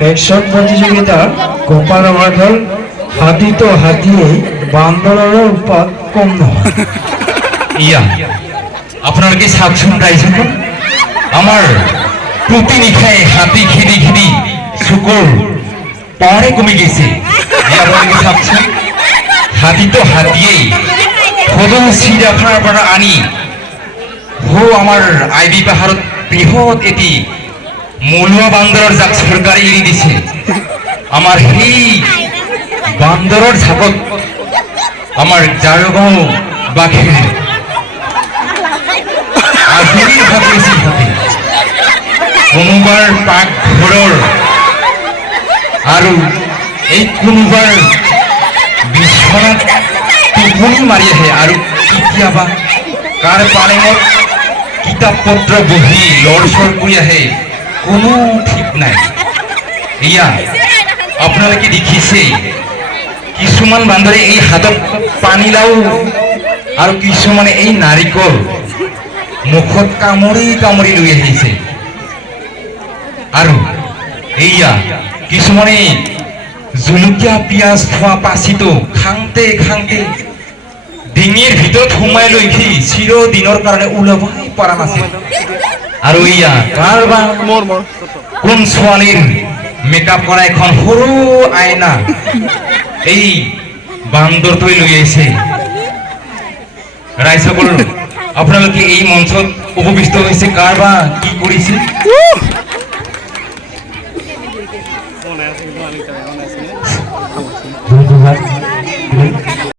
ফেকশন প্ৰতিযোগিতাৰ গোপাল আমাৰ হাতীটো হাতীয়েই বান্দৰৰ উৎপাত কম নহয়। ইয়া আপনার কি সাবসুন রাইছেন আমার প্রতি নিশায় হাতি খেদি খেদি শুকুর পাহাড়ে কমে গেছে আপনার কি সাবসুন হাতি তো হাতিয়েই সদৌ চিড়িয়াখানাৰ পৰা আনি হো আমাৰ আইবি পাহাৰত বৃহৎ এটি মলুৱা বান্দৰৰ জাক চৰকাৰে এৰি দিছে। আমাৰ সেই বান্দৰৰ ঝাপত আমাৰ জাৰগাঁও বাঘেৰ আগুৰি ভাবিছে হাতে কোনোবাৰ পাকঘৰৰ আৰু এই কোনোবাৰ বিছনাত টোপনি মাৰি আহে আৰু কেতিয়াবা কাৰ পালেঙত কিতাপ পত্ৰ বহি লৰচৰ কৰি আহে কোনো ঠিক নাই। এয়া আপোনালোকে দেখিছে কিছুমান বান্দৰে এই হাতত পানীলাও আৰু কিছুমানে এই নাৰিকল মুখত কামুৰি কামুৰি লৈ আহিছে আৰু এইয়া কিছুমানে জলকীয়া পিঁয়াজ খোৱা পাচিটো খাওঁতে খাওঁতে ডিঙিৰ ভিতৰত সোমাই লৈ সি চিৰদিনৰ কাৰণে ওলাবই পৰা নাছিল। আৰু এইয়া কাৰোবাৰ কোন ছোৱালীৰ মেকআপ কৰা এখন সৰু আইনা এই বান্দৰটোৱে লৈ আহিছে। ৰাইজসকল আপোনালোকে এই মঞ্চত উপবিষ্ট হৈছে কাৰবা কি কৰিছে ধন্যবাদ।